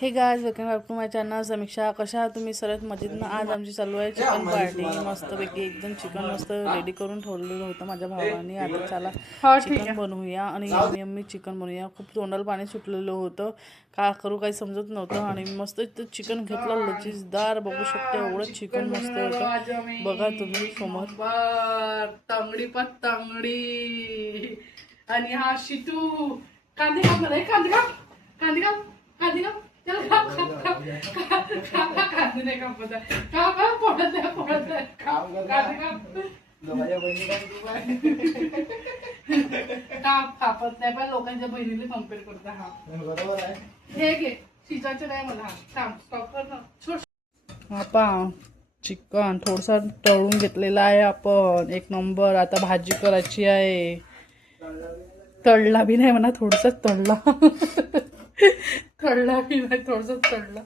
हे guys welcome back to my channel Samiksha. कशा आहात तुम्ही? सर्वात मजेत ना. आज आमची चालू आहे चिकन पार्टी. मस्तपैकी एकदम चिकन मस्त रेडी करून ठेवलेलं होतं माझ्या भावाने. आता चला चिकन बनवूया आणि यम्मी यम्मी चिकन बनवूया. खूप तोंडाला पाणी सुटलेलं होतं, का करू काही समजत नव्हतं. आणि मस्त चिकन घेतलं लजीजदार. बघू शकता एवढं चिकन मस्त होतं. बघा तुम्ही समोर तांगडी पण तांगडी. आणि हा शिटू कांदे का मध्ये कांदे का कांदे का कांदे का कांदे नाही कापत का का पडत आहे पडत आहे कांदे काप कापत नाही पण लोकांच्या बहिणीला कम्पेअर करता. हा बरोबर आहे. हे घे शिजायचं नाही मला. थांब स्टॉप कर ना. छोट आपा चिकन थोडसा तळून घेतलेला आहे आपण. एक नंबर. आता भाजी करायची आहे. तळला बी नाही म्हणा, थोडसाच तळला. तळला बी नाही, थोडसाच तळला.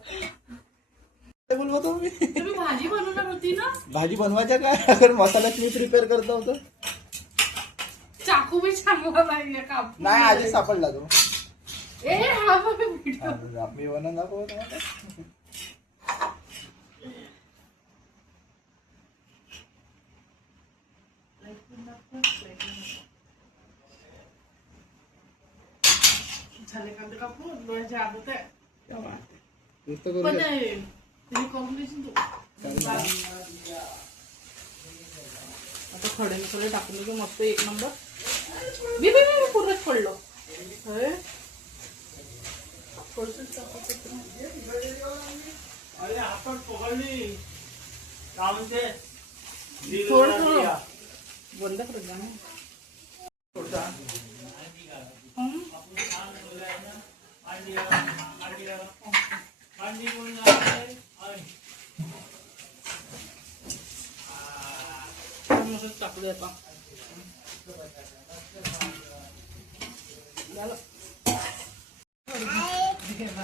बोलतो मी. तुम्ही भाजी बनवणार होती ना? भाजी बनवायच्या काय? अगर मसाल्याच मी प्रिपेअर करत होतो. चाकू बी चांगला नाहीये काप. नाही आधी सापडला तो. ए हा व्हिडिओ मी बनवून दाखवतो तुम्हाला. झाले कांदे कापून डोळ्याच्या आदत आहे. नुसतं करू पण द्या. तुम्ही कॉम्बिनेशन तू आता खडे मसाले टाकून की मस्त एक नंबर. मी पूर्णच पडलो. अरे आपण पकडली काय म्हणते थोडं बंद करत जा ना. टाकले आता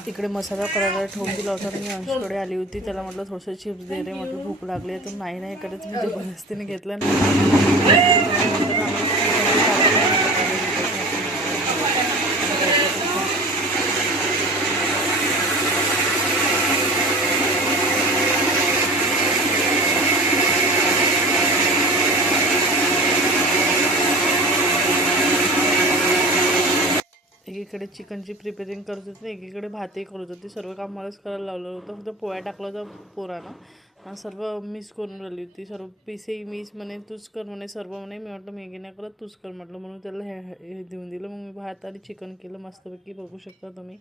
तिकडे मसाला करायला ठेवून दिला होता. मी अंशकडे आली होती, त्याला म्हटलं थोडंसं चिप्स दे रे, म्हटलं भूक लागली आहे. तर नाही करत मी जबरदस्तीने घेतलं. एकीकडे चिकनची प्रिपेअरिंग करत होती, एकीकडे भातही करत होती. सर्व काम मलाच करायला लावलं होतं. फक्त पोळ्या टाकला होता पोरानं. सर्व मिस करून राहिली होती. सर्व पिसेही मिस म्हणे, तूच कर म्हणे सर्व म्हणे. मी म्हटलं मॅगी नाही करत, तूच कर म्हटलं. म्हणून त्याला हे देऊन दिलं. मग मी भात आणि चिकन केलं मस्तपैकी. बघू शकता तुम्ही.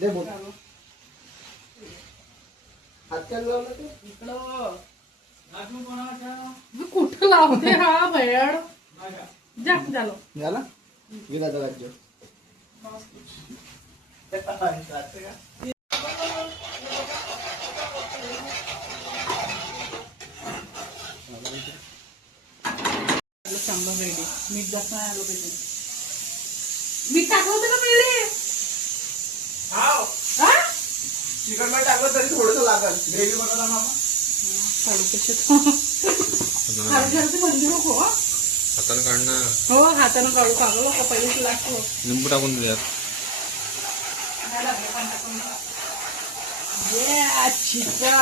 दे बोल. हात काय लावला ते? मी कुठं लावते हा भेड जास्त झालं. झाला गेला तर राज्य. चांगलं रेडी. मीठ जास्त नाही आलं पाहिजे. मी टाकलं होतं का पहिले? चिकन मध्ये टाकलं तरी थोडंसं लागल. ग्रेव्ही बनवला मामा. हरभऱ्याचं म्हणजे नको हो. हातानं काढणार. हो हातानं काढू काढू का पहिलेच लागतो. लिंबू टाकून द्या. चिकन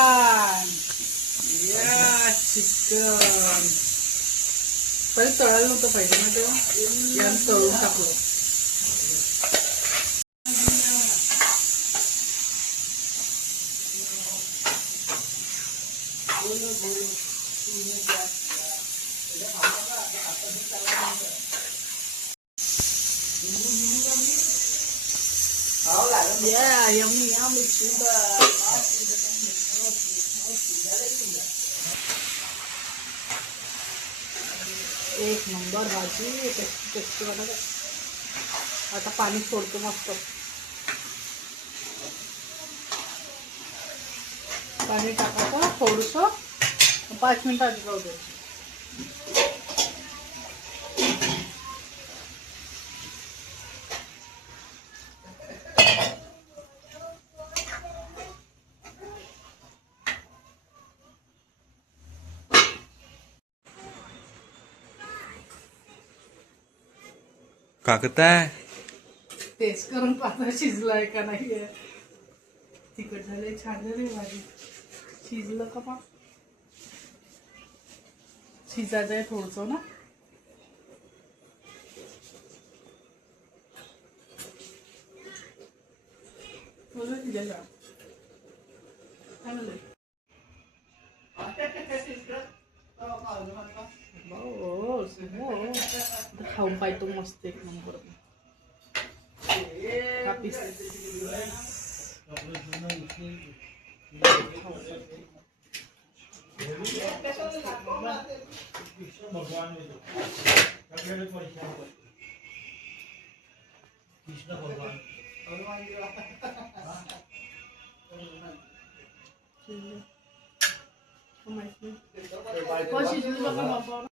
चिकन पहिले तळायला नव्हतं पाहिजे ना, तेव्हा यानं तळून टाकलं. Yeah, yummy, yummy chicken. एक नंबर भाजी. टेस्टी वाटत. आता पाणी सोडतो मस्त. पाणी टाकायचं थोडंसं. 5 मिनिटं आधी राहू द्यायचं. काकताय टेस्ट करून पाहता शिजलाय का नाहीये. तिखट झाले, छान झाली भाजी. शिजलं का पा शिजायचं आहे थोडंसं ना. थोडं शिजेल का? काय म्हणले? खाऊन पाहतो मस्त एक नंबर. कापीस भगवान कृष्ण भगवान शिजली बघा बाबा.